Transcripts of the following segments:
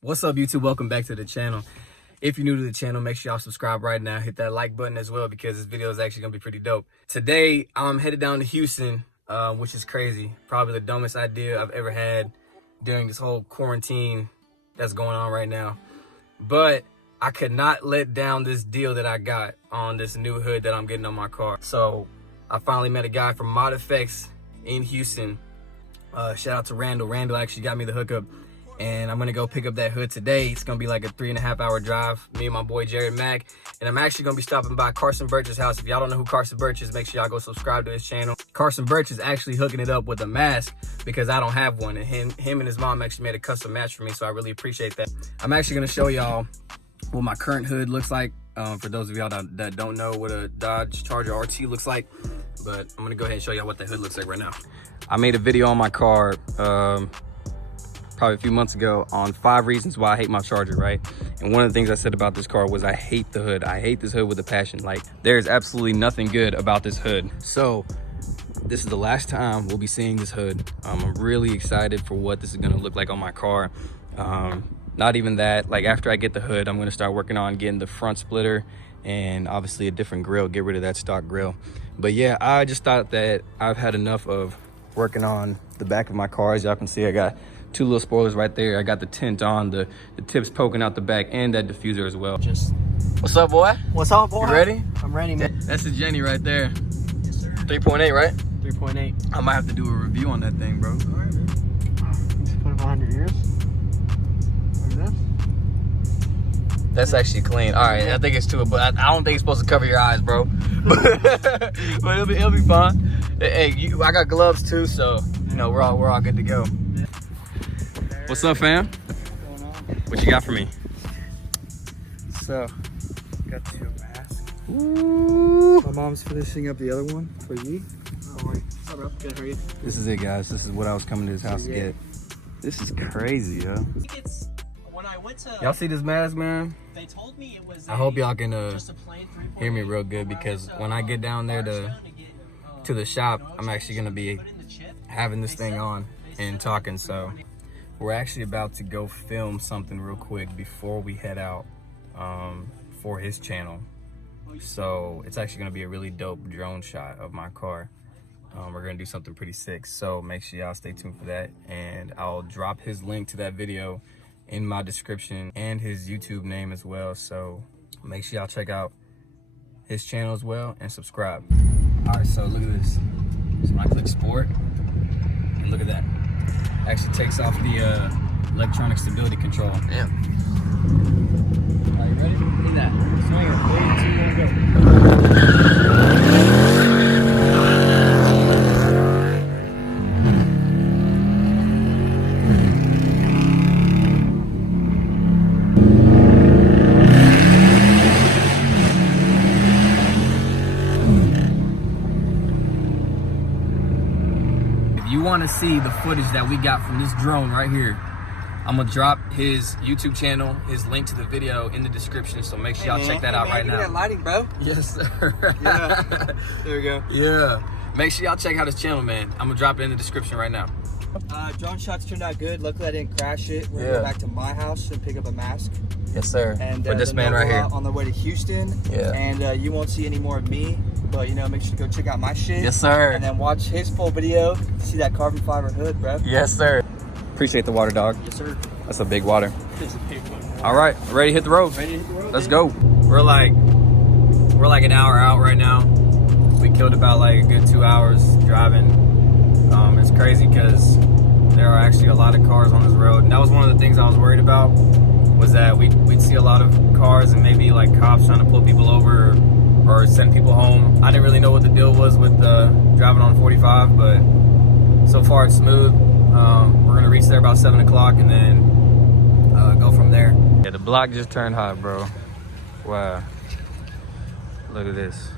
What's up, YouTube? Welcome back to the channel. If you're new to the channel, make sure y'all subscribe right now. Hit that like button as well because this video is actually gonna be pretty dope. Today, I'm headed down to Houston, which is crazy. Probably the dumbest idea I've ever had during this whole quarantine that's going on right now. But I could not let down this deal that I got on this new hood that I'm getting on my car. So I finally met a guy from Mod Effects in Houston. Shout out to Randall. Randall actually got me the hookup. And I'm gonna go pick up that hood today. It's gonna be like a 3.5 hour drive, me and my boy Jared Mack. And I'm actually gonna be stopping by Carson Burch's house. If y'all don't know who Carson Burch is, make sure y'all go subscribe to his channel. Carson Burch is actually hooking it up with a mask because I don't have one. And him and his mom actually made a custom match for me, so I really appreciate that. I'm actually gonna show y'all what my current hood looks like. For those of y'all that don't know what a Dodge Charger RT looks like. But I'm gonna go ahead and show y'all what that hood looks like right now. I made a video on my car, probably a few months ago on 5 reasons why I hate my Charger, right? And one of the things I said about this car was I hate the hood. I hate this hood with a passion. Like, there's absolutely nothing good about this hood. So this is the last time we'll be seeing this hood. I'm really excited for what this is gonna look like on my car. Not even that, like after I get the hood, I'm gonna start working on getting the front splitter and obviously a different grill, get rid of that stock grill. But yeah, I just thought that I've had enough of working on the back of my car. As y'all can see, I got 2 little spoilers right there. I got the tint on, the tips poking out the back, and that diffuser as well. What's up, boy? What's up, boy? You ready? I'm ready, man. That's the Jenny right there. Yes, sir. 3.8, right? 3.8. I might have to do a review on that thing, bro. All right, man. Just put it behind your ears. Like this. That's actually clean. All right, I think it's too, but I don't think it's supposed to cover your eyes, bro. But it'll be fun. Hey, I got gloves too, so you know we're all good to go. What's up, fam? What's going on? What you got for me? So, got you a mask. Ooh. My mom's finishing up the other one for you. Oh, wait. Hi, bro. Good, how are you? This is it, guys. This is what I was coming to his house to get. This is crazy, yo. It's when I went to. Y'all see this mask, man? They told me it was. I hope y'all can just a plain 3.8. hear me real good because when I get down there to the shop, I'm actually gonna be having this thing on and talking. So we're actually about to go film something real quick before we head out for his channel. So it's actually gonna be a really dope drone shot of my car. We're gonna do something pretty sick. So make sure y'all stay tuned for that. And I'll drop his link to that video in my description and his YouTube name as well. So make sure y'all check out his channel as well and subscribe. All right, so look at this. So when I click sport, and look at that. Actually takes off the electronic stability control. Damn. Are you ready? Look at that. Swing it. 3, 2, 1, go. You want to see the footage that we got from this drone right here, I'm gonna drop his YouTube channel, his link to the video in the description, so make sure y'all check that out right now. Look at that lighting, bro. Yes, sir. Yeah. There we go. Yeah, make sure y'all check out his channel, man. I'm gonna drop it in the description right now. Drone shots turned out good. Luckily, I didn't crash it. We're gonna go back to my house and pick up a mask. Yes, sir. And for this man right here. On the way to Houston. Yeah. And you won't see any more of me, but you know, make sure to go check out my shit. Yes, sir. And then watch his full video to see that carbon fiber hood, bro. Yes, sir. Appreciate the water, dog. Yes, sir. That's a big water. It's a big one. All right, ready to hit the road. Ready to hit the road? Let's go. We're like an hour out right now. We killed about like a good 2 hours driving. It's crazy because there are actually a lot of cars on this road, and that was one of the things I was worried about, was that we'd see a lot of cars and maybe like cops trying to pull people over or send people home. I didn't really know what the deal was with driving on 45, but so far it's smooth. We're gonna reach there about 7 o'clock and then go from there. Yeah, the block just turned hot, bro. Wow. Look at this.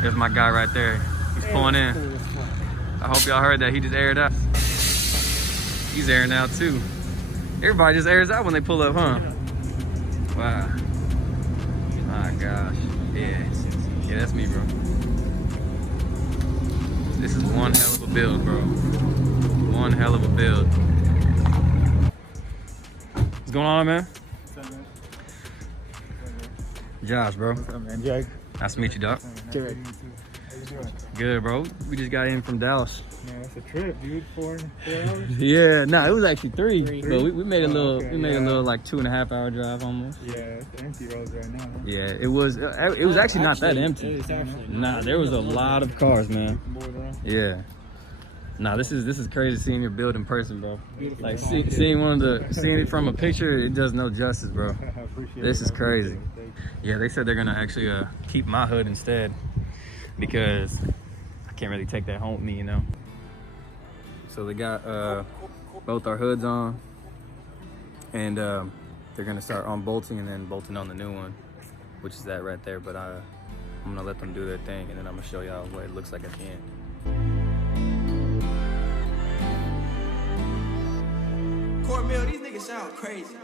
There's my guy right there. He's pulling in. I hope y'all heard that. He just aired out. He's airing out too. Everybody just airs out when they pull up, huh? Wow. My gosh. Yeah. Yeah, that's me, bro. This is one hell of a build, bro. One hell of a build. going on, man? What's up, man? Josh, bro. What's up, man? Jake. Nice to meet you, Doc. Derek. How you doing? Good, bro. We just got in from Dallas. Man, that's a trip, dude. 4 hours? Yeah, no, it was actually three. But we made a little, okay, we made a little like 2.5 hour drive almost. Yeah, it's empty roads right now. Huh? Yeah, it was actually not that empty. It's actually Nah, there was a lot of cars, man. More than Yeah. Nah, this is crazy seeing your build in person, bro. beautiful. Like seeing seeing it from a picture, it does no justice, bro. I appreciate This it, is man. crazy. Thank you. Yeah, they said they're gonna actually keep my hood instead because I can't really take that home with me, you know. So they got both our hoods on, and they're gonna start unbolting and then bolting on the new one, which is that right there. But I'm gonna let them do their thing, and then I'm gonna show y'all what it looks like at the end. Cornmeal, these niggas sound crazy.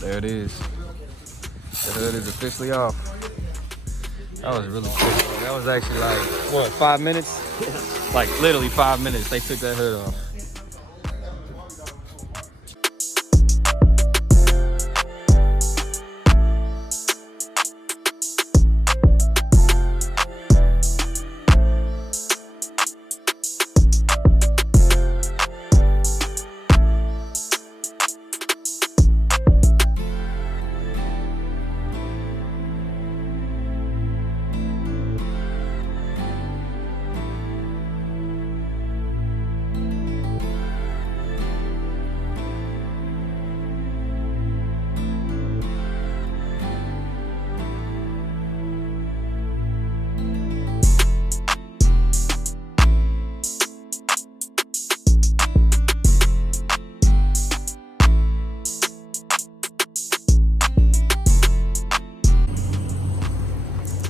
There it is. The hood is officially off. That was really quick, bro. That was actually like, what, 5 minutes? Like literally 5 minutes, they took that hood off.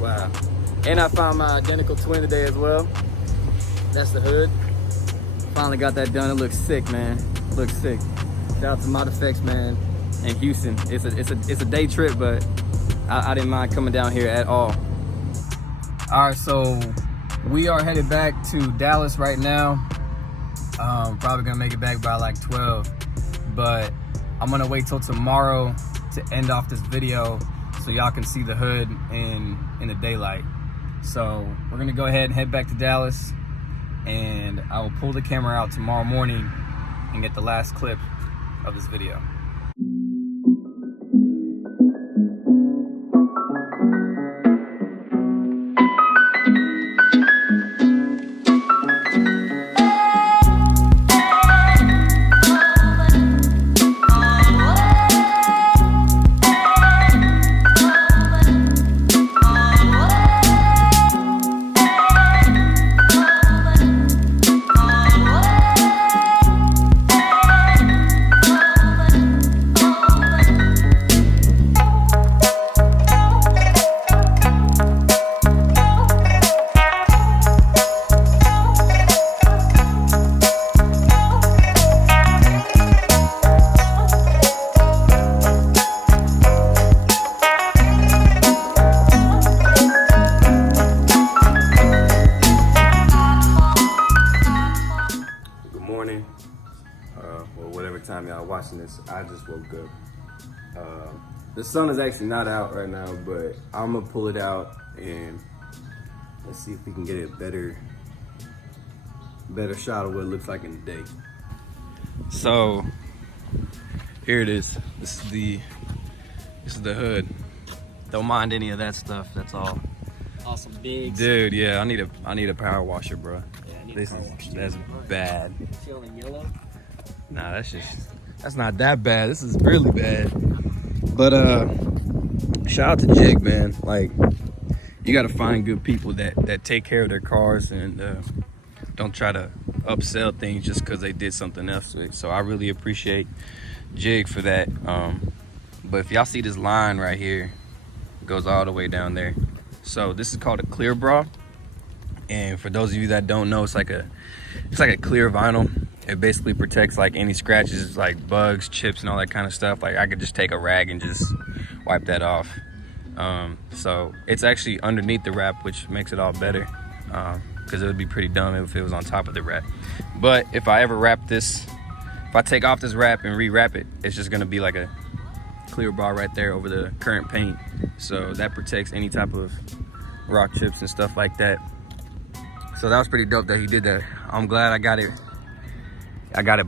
Wow. And I found my identical twin today as well. That's the hood. Finally got that done. It looks sick, man. Looks sick. Shout out to Mod Effects, man, in Houston. It's a day trip, but I didn't mind coming down here at all. All right, so we are headed back to Dallas right now. Probably gonna make it back by like 12, but I'm gonna wait till tomorrow to end off this video so y'all can see the hood in the daylight. So we're gonna go ahead and head back to Dallas, and I will pull the camera out tomorrow morning and get the last clip of this video. Time y'all watching this, I just woke up. The sun is actually not out right now, but I'm gonna pull it out and let's see if we can get a better shot of what it looks like in the day. So here it is. This is the hood. Don't mind any of that stuff. That's all. Awesome, big. Dude, yeah, I need a power washer, bro. Yeah, I need This a car wash, is too. that's bad. Feeling yellow. Nah, that's not that bad. This is really bad. But shout out to Jig, man. Like, you gotta find good people that take care of their cars and don't try to upsell things just because they did something else. So I really appreciate Jig for that. But if y'all see this line right here, it goes all the way down there. So this is called a clear bra. And for those of you that don't know, it's like a clear vinyl. It basically protects like any scratches, like bugs, chips, and all that kind of stuff. Like I could just take a rag and just wipe that off. So it's actually underneath the wrap, which makes it all better. because it would be pretty dumb if it was on top of the wrap. But if I ever wrap this, if I take off this wrap and re-wrap it, it's just gonna be like a clear bar right there over the current paint. So that protects any type of rock chips and stuff like that. So that was pretty dope that he did that. I'm glad I got it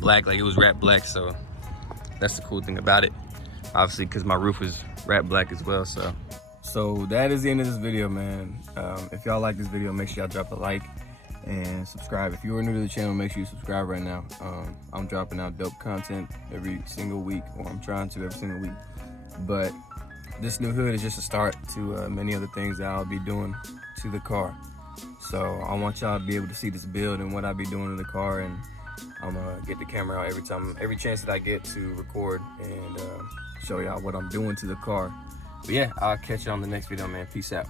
black, like it was wrapped black. So that's the cool thing about it. Obviously, because my roof was wrapped black as well. So that is the end of this video, man. If y'all like this video, make sure y'all drop a like and subscribe. If you are new to the channel, make sure you subscribe right now. I'm dropping out dope content every single week, or I'm trying to every single week. But this new hood is just a start to many other things that I'll be doing to the car. So I want y'all to be able to see this build and what I'll be doing to the car, and I'm gonna get the camera out every chance that I get to record and show y'all what I'm doing to the car. But yeah, I'll catch you on the next video, man. Peace out.